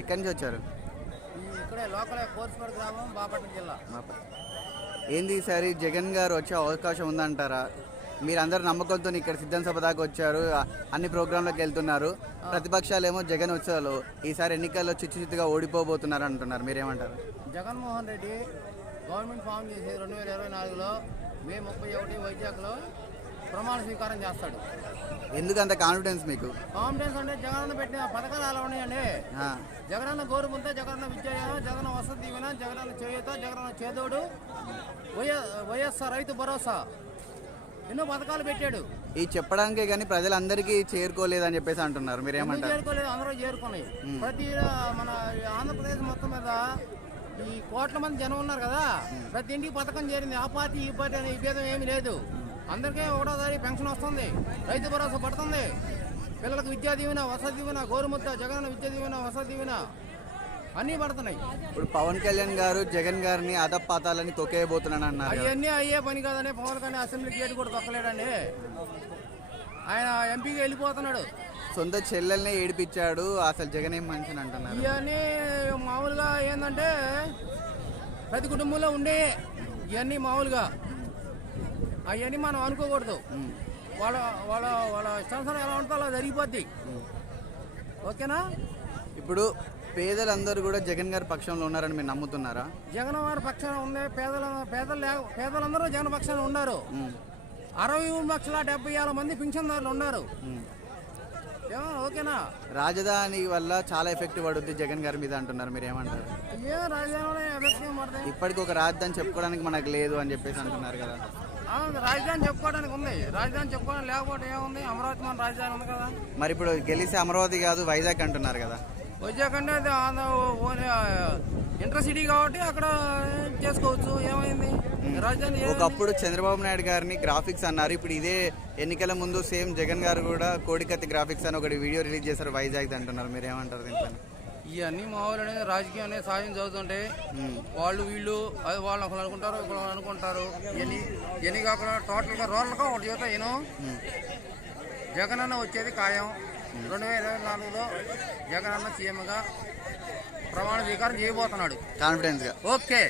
ఎక్కడి నుంచి వచ్చారు? ఈ ఇక్కడే లోకల్ కోర్సుపేట గ్రామం బాపట్ల జిల్లా. ఏంది ఈసారి జగన్ గారు వచ్చే అవకాశం ఉందంటారా? మీరందరూ నమ్మకంతో ఇక్కడ సిద్ధం సభ దాకా వచ్చారు అన్ని ప్రోగ్రాంలకు వెళ్తున్నారు. ప్రతిపక్షాలేమో జగన్ వచ్చారు ఈసారి ఎన్నికల్లో చిచ్చు చిత్తుగా ఓడిపోబోతున్నారు అంటున్నారు. మీరేమంటారు? జగన్మోహన్ రెడ్డి గవర్నమెంట్ ఫామ్ చేసి రెండు వేల ఇరవై నాలుగులో మే ముప్పై ఒకటి వైజాగ్లో ప్రమాణ స్వీకారం చేస్తాడు. ఎందుకు అంత కాన్ఫిడెన్స్ మీకు? కాన్ఫిడెన్స్ అంటే జగనన్న పెట్టిన పథకాలు అలా ఉన్నాయండి? జగనన్న గోరుముద్ద జగనన్న విద్యాయనం జగన్ వసతి దీవెన జగనన్న చేయూత? జగనన్న చేదోడు? వైఎ వైఎస్ఆర్ రైతు భరోసా? ఎన్నో పథకాలు పెట్టాడు. ఈ చెప్పడానికే కానీ ప్రజలందరికీ చేరుకోలేదని చెప్పేసి అంటున్నారు. ఎందుకు మీరేమంటారు చేరుకోలేదు? అందరూ చేరుకున్నాయి ప్రతి మన ఆంధ్రప్రదేశ్ మొత్తం మీద ఈ కోట్ల మంది జనం ఉన్నారు కదా. ప్రతి ఇంటికి పథకం చేరింది. ఆ పార్టీ ఈ పార్టీ అనే విభేదం ఏమీ లేదు. అందరికీ ఒకటో తారీఖు పెన్షన్ వస్తుంది. రైతు భరోసా పడుతుంది. పిల్లలకు విద్యా దీవెన వసతి దీవెన గోరుముద్ద జగన్ విద్యా దీవెన వసతి దీవెన అన్నీ పడుతున్నాయి. ఇప్పుడు పవన్ కళ్యాణ్ గారు జగన్ గారిని అదపాతాలని తొక్కేయబోతున్నాను అన్నారు. అవన్నీ అయ్యే పని కాదని పవన్ కళ్యాణ్ అసెంబ్లీ గేట్ కూడా తొక్కలేడండి. ఆయన ఎంపీగా వెళ్ళిపోతున్నాడు. సొంత చెల్లెల్ని ఏడిపించాడు అసలు జగన్ ఏం మనిషిని అంటున్నారు? ఇవన్నీ మామూలుగా ఏంటంటే ప్రతి కుటుంబంలో ఉండే ఇవన్నీ మామూలుగా. అవన్నీ మనం అనుకోకూడదు. వాళ్ళ వాళ్ళ వాళ్ళ ఇష్టానుసారం ఎలా ఉంటుందో అలా జరిగిపోద్ది. ఓకేనా? ఇప్పుడు పేదలందరూ కూడా జగన్ గారి పక్షంలో ఉన్నారని మీరు నమ్ముతున్నారా? జగన్ వారి పక్షాన ఉంది పేదల పేదలు పేదలందరూ జగన్ పక్షాన ఉన్నారు. అరవై మూడు లక్షల డెబ్బై వేల మంది పింఛన్దారులు ఉన్నారు. ఓకేనా? రాజధాని వల్ల చాలా ఎఫెక్ట్ పడుద్ది జగన్ గారి మీద అంటున్నారు. మీరు ఏమంటారు? ఏ పడతాయి? ఇప్పటికి ఒక రాజధాని చెప్పుకోవడానికి మనకు లేదు అని చెప్పేసి అంటున్నారు కదా. రాజధాని చెప్పుకోవడానికి ఉంది. రాజధాని చెప్పుకోవడానికి లేకపోతే ఏముంది? అమరావతి మన రాజధాని ఉంది కదా. మరి ఇప్పుడు గెలిస్తే అమరావతి కాదు వైజాగ్ అంటున్నారు కదా. వైజాగ్ అంటే ఇంటర్ సిటీ కాబట్టి అక్కడ చేసుకోవచ్చు. ఏమైంది? రాజధాని? ఒకప్పుడు చంద్రబాబు నాయుడు గారిని గ్రాఫిక్స్ అన్నారు. ఇప్పుడు ఇదే ఎన్నికల ముందు సేమ్ జగన్ గారు కూడా కోడికత్తి గ్రాఫిక్స్ అని ఒకటి వీడియో రిలీజ్ చేశారు వైజాగ్ అంటున్నారు. మీరు ఏమంటారు దీంట్లో? ఇవన్నీ మామూలు అనేది రాజకీయం అనేది సాయం చదువుతుంటే. వాళ్ళు వీళ్ళు అది వాళ్ళు ఒకరు అనుకుంటారు ఒకరు అనుకుంటారు. ఇవన్నీ ఇవన్నీ కాకుండా టోటల్గా రోడ్లుగా ఒకటి చూస్తే నేను జగన్ అన్న వచ్చేది ఖాయం. రెండు వేల ఇరవై నాలుగులో జగన్ అన్న సీఎంగా ప్రమాణ స్వీకారం చేయబోతున్నాడు. కాన్ఫిడెన్స్గా ఓకే.